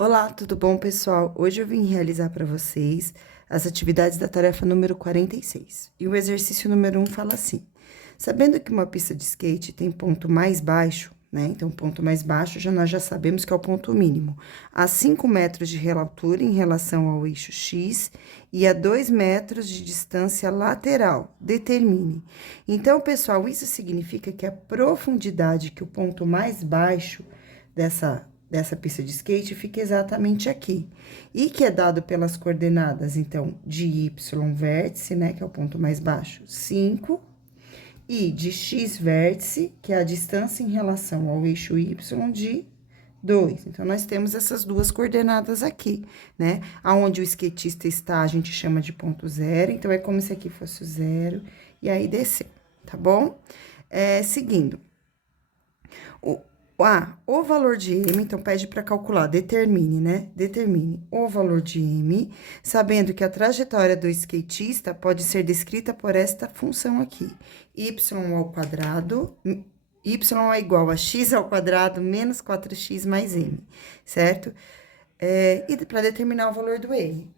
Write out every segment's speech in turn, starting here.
Olá, tudo bom, pessoal? Hoje eu vim realizar para vocês as atividades da tarefa número 46. E o exercício número 1 fala assim: sabendo que uma pista de skate tem ponto mais baixo, né? Então, o ponto mais baixo nós já sabemos que é o ponto mínimo, a 5 metros de altura em relação ao eixo X e a 2 metros de distância lateral. Determine. Então, pessoal, isso significa que a profundidade que o ponto mais baixo dessa pista de skate fica exatamente aqui. E que é dado pelas coordenadas, então, de Y vértice, né, que é o ponto mais baixo, 5, e de X vértice, que é a distância em relação ao eixo Y, de 2. Então, nós temos essas duas coordenadas aqui, né? Aonde o skatista está, a gente chama de ponto zero, então, é como se aqui fosse o zero, e aí desceu, tá bom? Seguindo. O valor de M, então, pede para calcular, determine, né? Determine o valor de M, sabendo que a trajetória do skatista pode ser descrita por esta função aqui. Y ao quadrado, y é igual a x ao quadrado menos 4x mais m, certo? E para determinar o valor do M.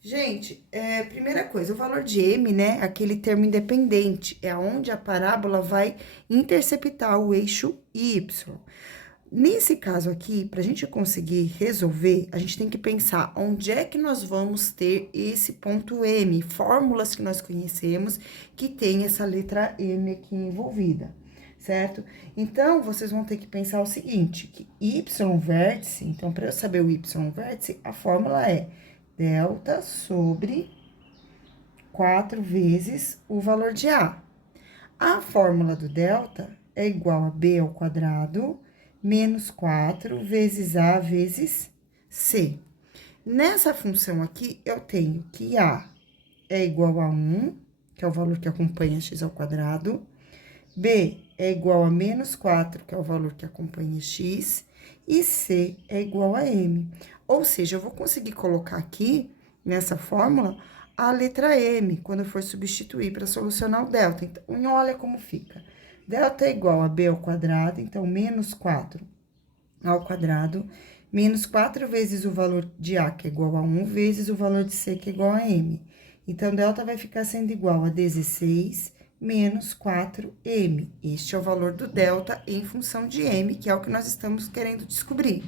Gente, primeira coisa, o valor de M, né, aquele termo independente, é onde a parábola vai interceptar o eixo Y. Nesse caso aqui, para a gente conseguir resolver, a gente tem que pensar onde é que nós vamos ter esse ponto M, fórmulas que nós conhecemos que tem essa letra M aqui envolvida, certo? Então, vocês vão ter que pensar o seguinte, que Y vértice, então, para eu saber o Y vértice, a fórmula é delta sobre 4 vezes o valor de A. A fórmula do delta é igual a B ao quadrado menos 4 vezes A vezes C. Nessa função aqui, eu tenho que A é igual a 1, que é o valor que acompanha x ao quadrado. B é igual a menos 4, que é o valor que acompanha x. E C é igual a M. Ou seja, eu vou conseguir colocar aqui, nessa fórmula, a letra M, quando eu for substituir para solucionar o delta. Então, olha como fica. Delta é igual a B ao quadrado, então, menos 4 ao quadrado, menos 4 vezes o valor de A, que é igual a 1, vezes o valor de C, que é igual a M. Então, delta vai ficar sendo igual a 16 menos 4M. Este é o valor do delta em função de M, que é o que nós estamos querendo descobrir.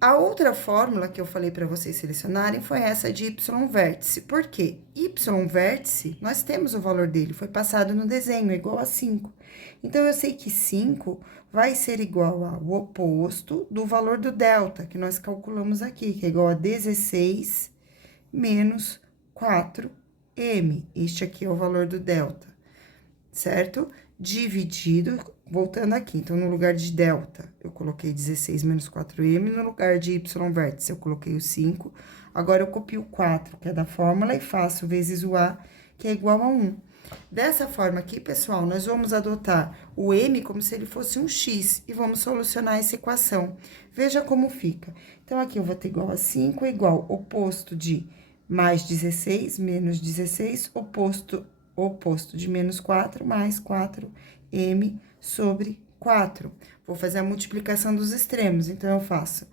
A outra fórmula que eu falei para vocês selecionarem foi essa de Y vértice. Por quê? Y vértice, nós temos o valor dele, foi passado no desenho, é igual a 5. Então, eu sei que 5 vai ser igual ao oposto do valor do delta, que nós calculamos aqui, que é igual a 16 menos 4M. Este aqui é o valor do delta, certo? Dividido, voltando aqui, então, no lugar de delta, eu coloquei 16 menos 4m, no lugar de y vértice, eu coloquei o 5. Agora, eu copio o 4, que é da fórmula, e faço vezes o a, que é igual a 1. Dessa forma aqui, pessoal, nós vamos adotar o m como se ele fosse um x, e vamos solucionar essa equação. Veja como fica. Então, aqui eu vou ter igual a 5, é igual oposto de mais 16, menos 16, oposto de menos 4, mais 4m sobre 4. Vou fazer a multiplicação dos extremos, então, eu faço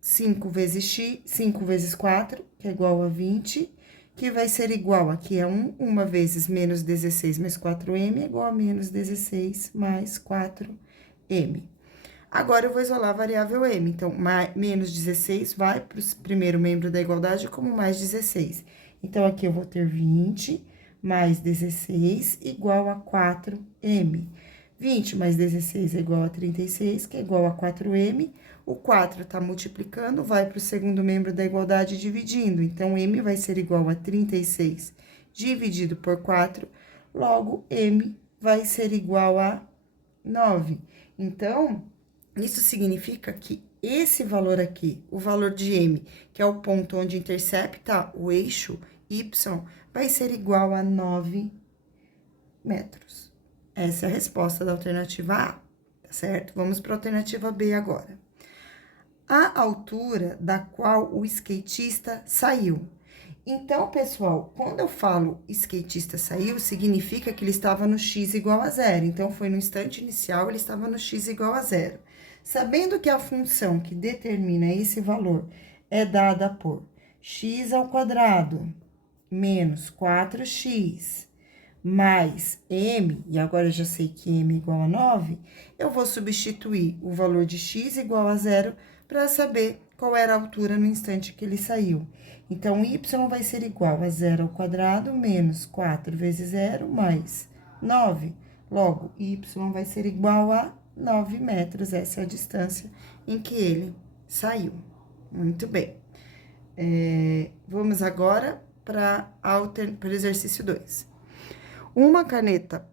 5 vezes x, 5 vezes 4, que é igual a 20, que vai ser igual, aqui é 1, 1 vezes menos 16 mais 4m, é igual a menos 16 mais 4m. Agora, eu vou isolar a variável m, então, menos 16 vai para o primeiro membro da igualdade como mais 16. Então, aqui eu vou ter 20 mais 16 igual a 4m. 20 mais 16 é igual a 36, que é igual a 4m. O 4 tá multiplicando, vai para o segundo membro da igualdade dividindo. Então, m vai ser igual a 36 dividido por 4, logo, m vai ser igual a 9. Então, isso significa que esse valor aqui, o valor de m, que é o ponto onde intercepta o eixo y, vai ser igual a 9 metros. Essa é a resposta da alternativa A, tá certo? Vamos para a alternativa B agora. A altura da qual o skatista saiu. Então, pessoal, quando eu falo skatista saiu, significa que ele estava no x igual a 0. Então, foi no instante inicial, ele estava no x igual a 0, Sabendo que a função que determina esse valor é dada por x ao quadrado menos 4x mais m, e agora eu já sei que m é igual a 9, eu vou substituir o valor de x igual a 0 para saber qual era a altura no instante que ele saiu. Então, y vai ser igual a 0 ao quadrado menos 4 vezes 0 mais 9. Logo, y vai ser igual a 9 metros, essa é a distância em que ele saiu. Muito bem. Vamos agora para o exercício 2. Uma caneta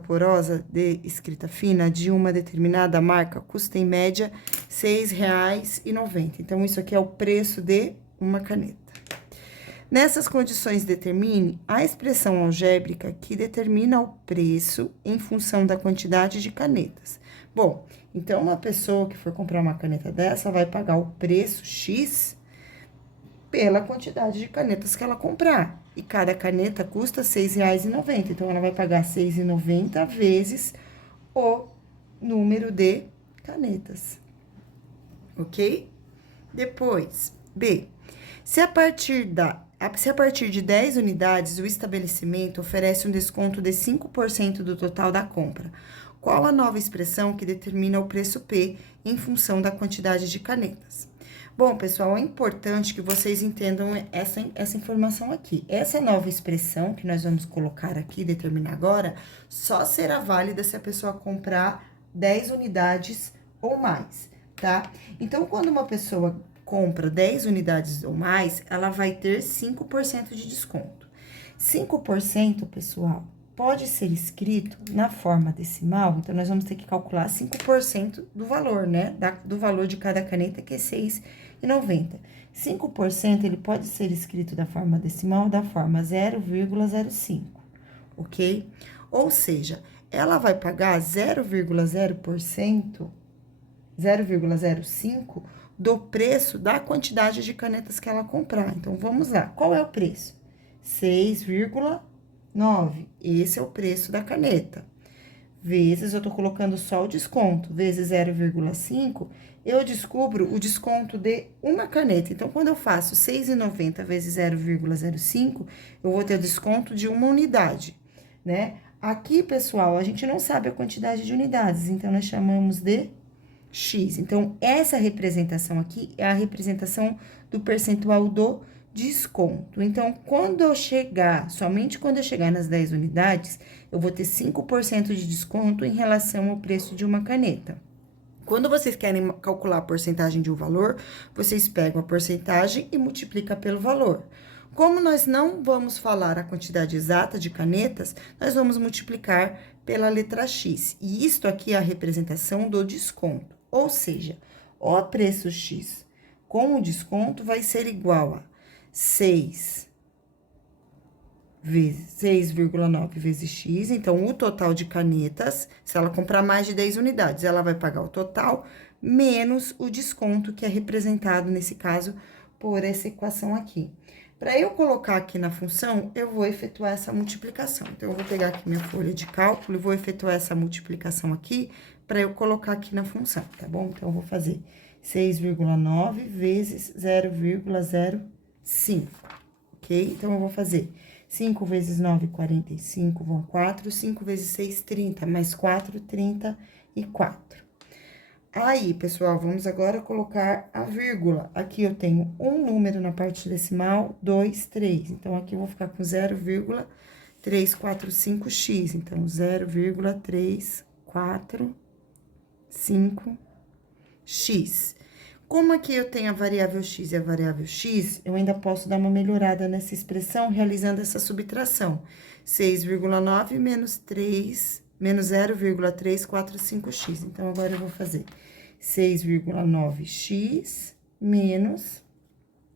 porosa de escrita fina de uma determinada marca custa, em média, R$ 6,90. Então, isso aqui é o preço de uma caneta. Nessas condições, determine a expressão algébrica que determina o preço em função da quantidade de canetas. Bom, então, uma pessoa que for comprar uma caneta dessa vai pagar o preço X pela quantidade de canetas que ela comprar. E cada caneta custa R$ 6,90. Então, ela vai pagar R$ 6,90 vezes o número de canetas. Ok? Depois, B. Se a partir de 10 unidades, o estabelecimento oferece um desconto de 5% do total da compra, qual a nova expressão que determina o preço P em função da quantidade de canetas? Bom, pessoal, é importante que vocês entendam essa informação aqui. Essa nova expressão que nós vamos colocar aqui, determinar agora, só será válida se a pessoa comprar 10 unidades ou mais, tá? Então, quando uma pessoa compra 10 unidades ou mais, ela vai ter 5% de desconto. 5%, pessoal, pode ser escrito na forma decimal, então, nós vamos ter que calcular 5% do valor, né? Do valor de cada caneta, que é R$ 6,90. 5%, ele pode ser escrito da forma decimal, da forma 0,05, ok? Ou seja, ela vai pagar 0,05% do preço da quantidade de canetas que ela comprar. Então, vamos lá. Qual é o preço? 6,9. Esse é o preço da caneta. Vezes, eu tô colocando só o desconto, vezes 0,5, eu descubro o desconto de uma caneta. Então, quando eu faço 6,90 vezes 0,05, eu vou ter o desconto de uma unidade, né? Aqui, pessoal, a gente não sabe a quantidade de unidades, então, nós chamamos de X. Então, essa representação aqui é a representação do percentual do desconto. Então, somente quando eu chegar nas 10 unidades, eu vou ter 5% de desconto em relação ao preço de uma caneta. Quando vocês querem calcular a porcentagem de um valor, vocês pegam a porcentagem e multiplicam pelo valor. Como nós não vamos falar a quantidade exata de canetas, nós vamos multiplicar pela letra X. E isto aqui é a representação do desconto. Ou seja, o preço X com o desconto vai ser igual a 6,9 vezes X. Então, o total de canetas, se ela comprar mais de 10 unidades, ela vai pagar o total menos o desconto, que é representado, nesse caso, por essa equação aqui. Para eu colocar aqui na função, eu vou efetuar essa multiplicação. Então, eu vou pegar aqui minha folha de cálculo e vou efetuar essa multiplicação aqui para eu colocar aqui na função, tá bom? Então, eu vou fazer 6,9 vezes 0,05, ok? Então, eu vou fazer 5 vezes 9, 45, vão 4. 5 vezes 6, 30, mais 4, 34. Aí, pessoal, vamos agora colocar a vírgula. Aqui eu tenho um número na parte decimal, 2, 3. Então, aqui eu vou ficar com 0,345x. Então, 0,345x. Como aqui eu tenho a variável x e a variável x, eu ainda posso dar uma melhorada nessa expressão, realizando essa subtração. 6,9 menos 0,345x. Então, agora eu vou fazer 6,9x menos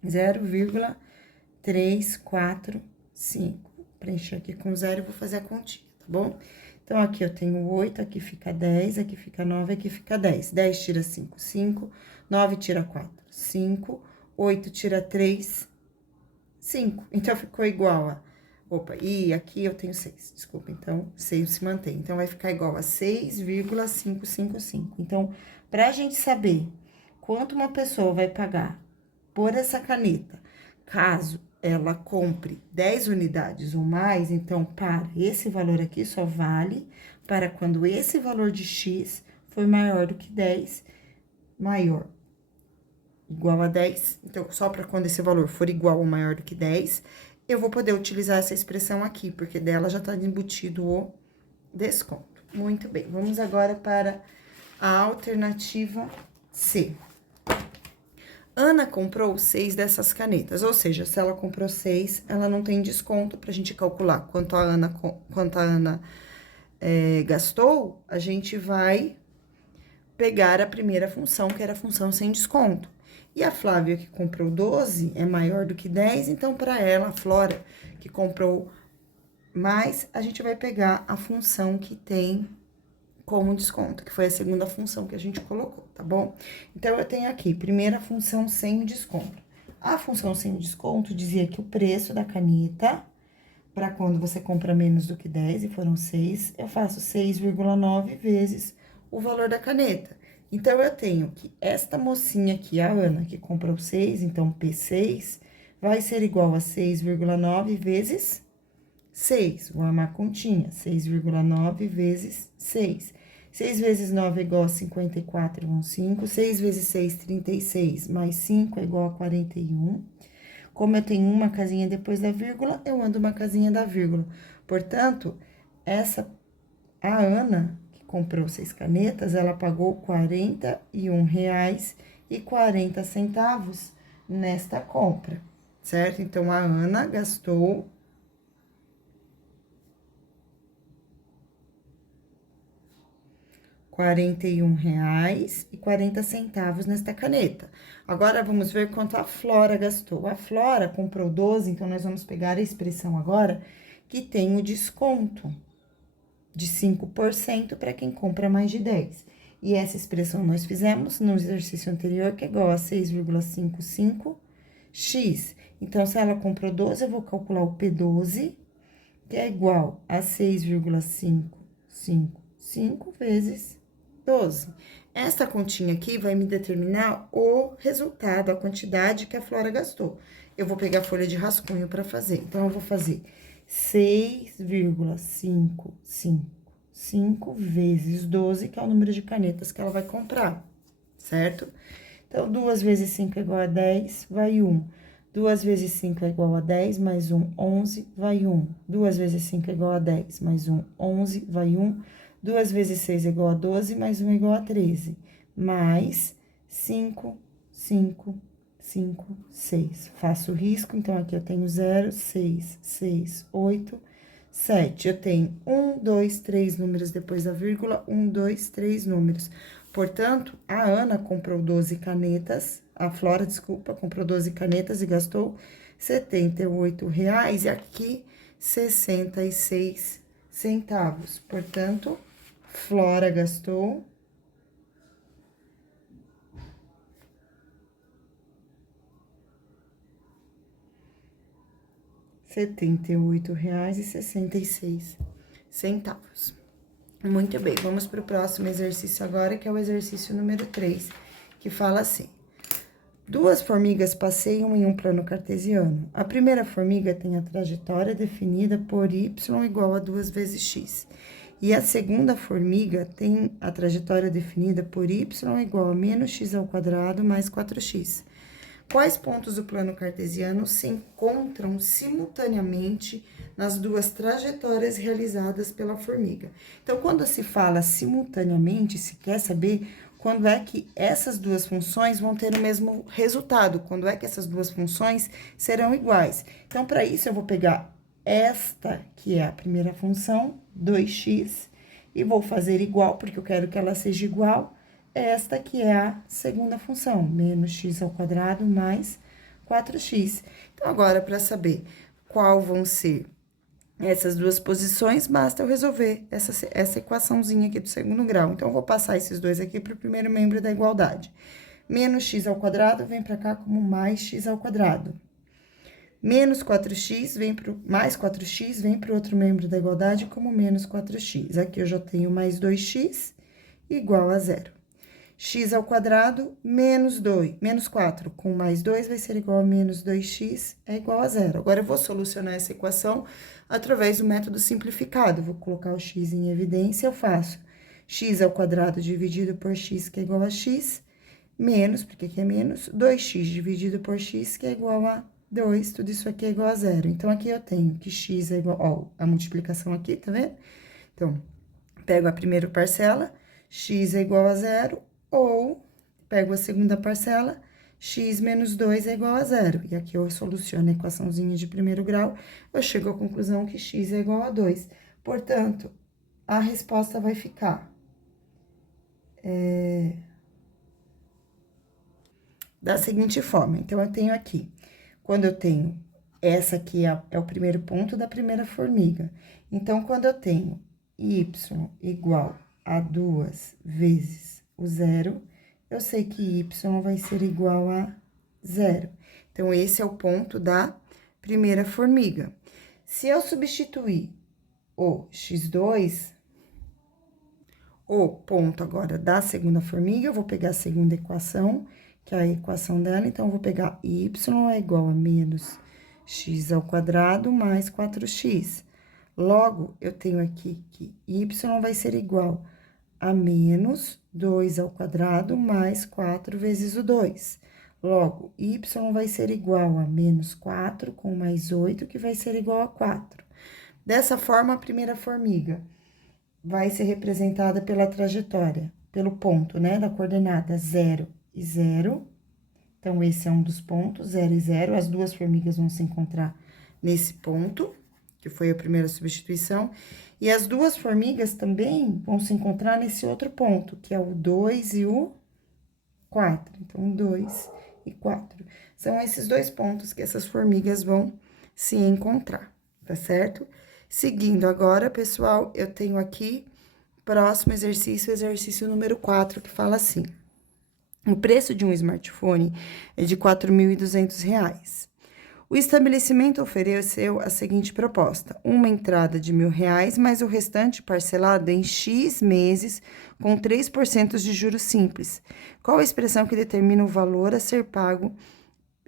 0,345. Preencher aqui com 0 e vou fazer a continha, tá bom? Então, aqui eu tenho 8, aqui fica 10, aqui fica 9, aqui fica 10. 10 tira 5, 5. 9 tira 4, 5. 8 tira 3, 5. Então, ficou igual a Opa, e aqui eu tenho 6, desculpa. Então, 6 se mantém. Então, vai ficar igual a 6,555. Então, pra gente saber quanto uma pessoa vai pagar por essa caneta, caso ela compre 10 unidades ou mais, então, para esse valor aqui só vale para quando esse valor de X for maior do que 10, maior, igual a 10. Então, só para quando esse valor for igual ou maior do que 10, eu vou poder utilizar essa expressão aqui, porque dela já tá embutido o desconto. Muito bem, vamos agora para a alternativa C. Ana comprou 6 dessas canetas, ou seja, se ela comprou 6, ela não tem desconto pra gente calcular quanto a Ana gastou, a gente vai pegar a primeira função, que era a função sem desconto. E a Flávia, que comprou 12, é maior do que 10, então, para ela, a Flora, que comprou mais, a gente vai pegar a função que tem como desconto, que foi a segunda função que a gente colocou, tá bom? Então, eu tenho aqui, primeira função sem o desconto. A função sem o desconto dizia que o preço da caneta, para quando você compra menos do que 10, e foram 6, eu faço 6,9 vezes o valor da caneta. Então, eu tenho que esta mocinha aqui, a Ana, que comprou 6, então, P6, vai ser igual a 6,9 vezes 6. Vou armar a continha, 6,9 vezes 6. 6 vezes 9 é igual a 54, vão 5. 6 vezes 6, 36, mais 5 é igual a 41. Como eu tenho uma casinha depois da vírgula, eu ando uma casinha da vírgula. Portanto, a Ana, que comprou 6 canetas, ela pagou R$ 41,40 nesta compra, certo? Então, a Ana gastou R$ 41,40 nesta caneta. Agora, vamos ver quanto a Flora gastou. A Flora comprou 12, então, nós vamos pegar a expressão agora que tem o desconto de 5% para quem compra mais de 10. E essa expressão nós fizemos no exercício anterior, que é igual a 6,55x. Então, se ela comprou 12, eu vou calcular o P12, que é igual a 6,555 vezes 12. Esta continha aqui vai me determinar o resultado, a quantidade que a Flora gastou. Eu vou pegar a folha de rascunho para fazer. Então, eu vou fazer 6,555 vezes 12, que é o número de canetas que ela vai comprar, certo? Então, 2 vezes 5 é igual a 10, vai 1. 2 vezes 5 é igual a 10, mais 1, 11, vai 1. 2 vezes 5 é igual a 10, mais 1, 11, vai 1. 2 vezes 6 é igual a 12, mais 1 é igual a 13. Mais 5, 5, 5, 6. Faço o risco, então, aqui eu tenho 0, 6, 6, 8, 7. Eu tenho 1, 2, 3 números depois da vírgula, 1, 2, 3 números. Portanto, a Ana comprou 12 canetas, a Flora, desculpa, comprou 12 canetas e gastou R$ 78,00, e aqui 66 centavos. Portanto, Flora gastou R$ 78,66. Muito bem, vamos para o próximo exercício agora, que é o exercício número 3, que fala assim: 2 formigas passeiam em um plano cartesiano. A primeira formiga tem a trajetória definida por y igual a 2 vezes x. E a segunda formiga tem a trajetória definida por y igual a menos x ao quadrado mais 4x. Quais pontos do plano cartesiano se encontram simultaneamente nas duas trajetórias realizadas pela formiga? Então, quando se fala simultaneamente, se quer saber quando é que essas duas funções vão ter o mesmo resultado, quando é que essas duas funções serão iguais. Então, para isso, eu vou pegar esta, que é a primeira função, 2x, e vou fazer igual, porque eu quero que ela seja igual, esta que é a segunda função, menos x ao quadrado mais 4x. Então, agora, para saber qual vão ser essas duas posições, basta eu resolver essa equaçãozinha aqui do segundo grau. Então, eu vou passar esses dois aqui para o primeiro membro da igualdade. Menos x ao quadrado vem para cá como mais x ao quadrado. Menos 4x vem pro, mais 4x vem para o outro membro da igualdade como menos 4x. Aqui eu já tenho mais 2x igual a zero. X ao quadrado menos 2, menos 4 com mais 2 vai ser igual a menos 2x é igual a zero. Agora, eu vou solucionar essa equação através do método simplificado. Vou colocar o x em evidência, eu faço x ao quadrado dividido por x, que é igual a x, menos, porque aqui é menos, 2x dividido por x, que é igual a 2, tudo isso aqui é igual a zero. Então, aqui eu tenho que x é igual, ó, a multiplicação aqui, tá vendo? Então, pego a primeira parcela, x é igual a zero, ou pego a segunda parcela, x menos 2 é igual a zero. E aqui eu soluciono a equaçãozinha de primeiro grau, eu chego à conclusão que x é igual a 2. Portanto, a resposta vai ficar da seguinte forma. Então, eu tenho aqui, quando eu tenho, essa aqui é o primeiro ponto da primeira formiga. Então, quando eu tenho y igual a 2 vezes o zero, eu sei que y vai ser igual a zero. Então, esse é o ponto da primeira formiga. Se eu substituir o x2, o ponto agora da segunda formiga, eu vou pegar a segunda equação, que é a equação dela, então, eu vou pegar y é igual a menos x ao quadrado mais 4x. Logo, eu tenho aqui que y vai ser igual a menos 2 ao quadrado mais 4 vezes o 2. Logo, y vai ser igual a menos 4 com mais 8, que vai ser igual a 4. Dessa forma, a primeira formiga vai ser representada pela trajetória, pelo ponto, né, da coordenada 0 e 0. Então, esse é um dos pontos, 0 e 0. As duas formigas vão se encontrar nesse ponto, que foi a primeira substituição. E as duas formigas também vão se encontrar nesse outro ponto, que é o 2 e o 4. Então, 2 e 4. São esses dois pontos que essas formigas vão se encontrar, tá certo? Seguindo agora, pessoal, eu tenho aqui, próximo exercício, exercício número 4, que fala assim: o preço de um smartphone é de R$ 4.200. O estabelecimento ofereceu a seguinte proposta: uma entrada de R$ 1.000, mais o restante parcelado em X meses, com 3% de juros simples. Qual a expressão que determina o valor a ser pago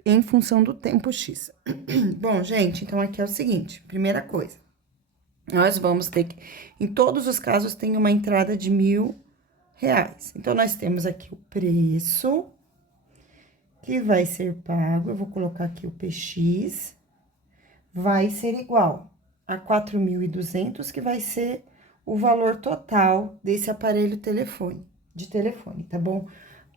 em função do tempo X? Bom, gente, então aqui é o seguinte: primeira coisa, nós vamos ter que, em todos os casos, tem uma entrada de R$ 1.000. Então, nós temos aqui o preço que vai ser pago, eu vou colocar aqui o PX, vai ser igual a 4.200, que vai ser o valor total desse aparelho de telefone, tá bom?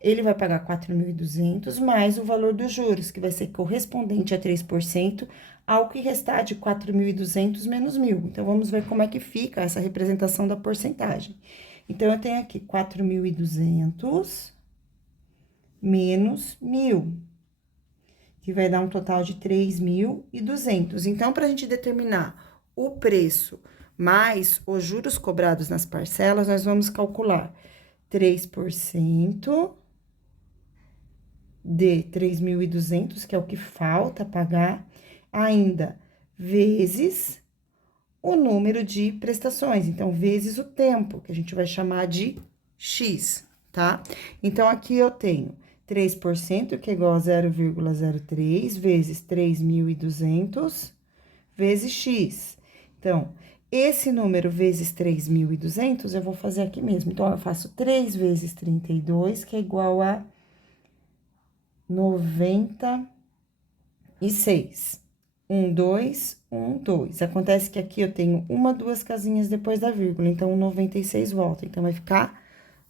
Ele vai pagar 4.200 mais o valor dos juros, que vai ser correspondente a 3%, ao que restar de 4.200 menos 1.000. Então, vamos ver como é que fica essa representação da porcentagem. Então, eu tenho aqui 4.200 menos 1.000, que vai dar um total de 3.200. Então, para a gente determinar o preço mais os juros cobrados nas parcelas, nós vamos calcular 3% de 3.200, que é o que falta pagar, ainda vezes o número de prestações, então, vezes o tempo, que a gente vai chamar de X, tá? Então, aqui eu tenho 3%, que é igual a 0,03, vezes 3.200, vezes X. Então, esse número vezes 3.200, eu vou fazer aqui mesmo. Então, eu faço 3 vezes 32, que é igual a 96. 1, 2, 1, 2. Acontece que aqui eu tenho uma, duas casinhas depois da vírgula, então, 96 volta. Então, vai ficar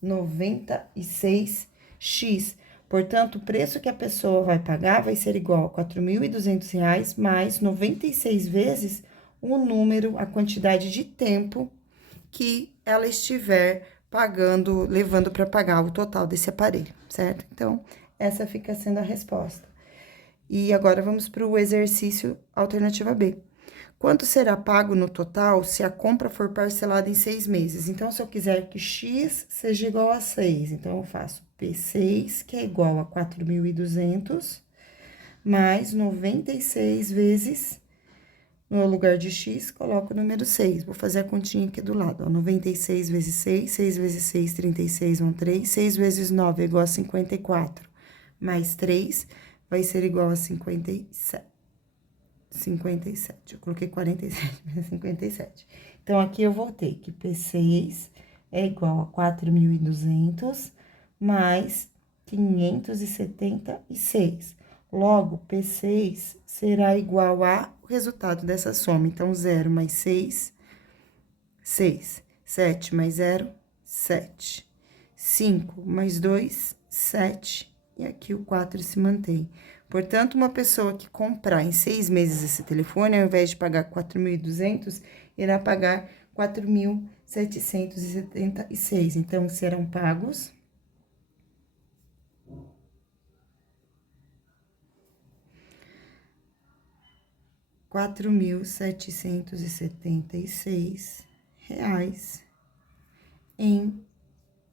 96x. Portanto, o preço que a pessoa vai pagar vai ser igual a R$ 4.200 mais 96 vezes o número, a quantidade de tempo que ela estiver pagando, levando para pagar o total desse aparelho, certo? Então, essa fica sendo a resposta. E agora, vamos para o exercício alternativa B. Quanto será pago no total se a compra for parcelada em 6 meses? Então, se eu quiser que X seja igual a 6, então, eu faço P6, que é igual a 4.200, mais 96 vezes, no lugar de x, coloco o número 6. Vou fazer a continha aqui do lado, ó. 96 vezes 6, 6 vezes 6, 36, vão 3. 6 vezes 9 é igual a 54, mais 3 vai ser igual a 57. 57, eu coloquei 47, mas é 57. Então, aqui eu vou ter que P6 é igual a 4.200 mais 576. Logo, P6 será igual a o resultado dessa soma. Então, 0 mais 6, 6. 7 mais 0, 7. 5 mais 2, 7. E aqui o 4 se mantém. Portanto, uma pessoa que comprar em 6 meses esse telefone, ao invés de pagar 4.200, irá pagar 4.776. Então, serão pagos R$ 4.776 em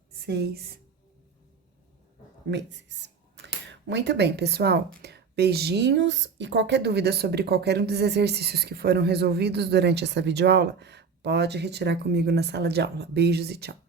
6 meses. Muito bem, pessoal. Beijinhos e qualquer dúvida sobre qualquer um dos exercícios que foram resolvidos durante essa videoaula, pode retirar comigo na sala de aula. Beijos e tchau.